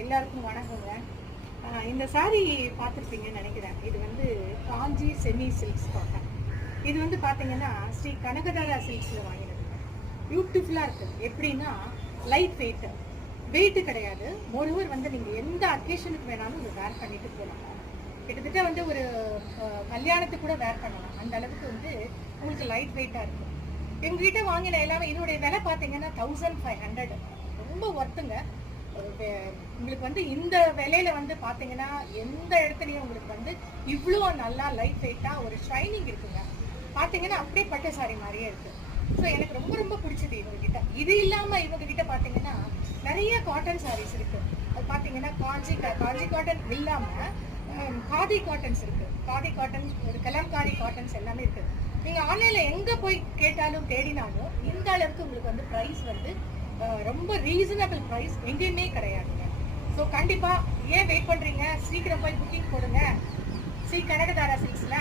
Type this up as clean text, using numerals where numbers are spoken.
எல்லாருக்கும் வணக்கங்க. இந்த சாரி பார்த்துருப்பீங்கன்னு நினைக்கிறேன். இது வந்து காஞ்சி செமி சில்க்ஸ் காட்டன். இது வந்து பார்த்தீங்கன்னா ஸ்ரீ கனகதாரா சில்க்ஸில் வாங்கினதுங்க. பியூட்டிஃபுல்லாக இருக்குது. எப்படின்னா லைட் வெயிட்டு கிடையாது. மோரோவர் வந்து நீங்கள் எந்த அக்கேஷனுக்கு வேணாலும் இதை வேர் பண்ணிட்டு போகலாம். கிட்டத்தட்ட வந்து ஒரு கல்யாணத்துக்கு கூட வேர் பண்ணலாம். அந்த அளவுக்கு வந்து உங்களுக்கு லைட் வெயிட்டாக இருக்கும். எங்ககிட்ட வாங்கின எல்லாமே இதோடைய விலை பார்த்தீங்கன்னா 1500. ரொம்ப ஒர்த்துங்க. உங்களுக்கு வந்து இந்த விலையில வந்து பார்த்தீங்கன்னா எந்த இடத்துலையும் உங்களுக்கு வந்து இவ்வளோ நல்லா லைட் வெயிட்டாக ஒரு ஷைனிங் இருக்குங்க. பார்த்தீங்கன்னா அப்படியே பட்டு சாரி மாதிரியே இருக்கு. ஸோ எனக்கு ரொம்ப ரொம்ப பிடிச்சது இவங்ககிட்ட. இது இல்லாமல் இவங்ககிட்ட பார்த்தீங்கன்னா நிறைய காட்டன் சாரீஸ் இருக்கு. அது பார்த்தீங்கன்னா காஞ்சி காட்டன் இல்லாமல் காதி காட்டன்ஸ் இருக்கு. காதி காட்டன், ஒரு கலம்காரி காட்டன்ஸ் எல்லாமே இருக்கு. நீங்க ஆன்லைன்ல எங்க போய் கேட்டாலும் தேடினாலும் இந்த அளவுக்கு உங்களுக்கு வந்து ப்ரைஸ் வந்து ரொம்ப ரீசனபிள் ப்ரைஸ் எங்கேயுமே கிடையாதுங்க. ஸோ கண்டிப்பா ஏன் வெயிட் பண்றீங்க? சீக்கிரம் போய் புக்கிங் போடுங்க ஸ்ரீ கனகதாரா சில்க்ஸ்ல.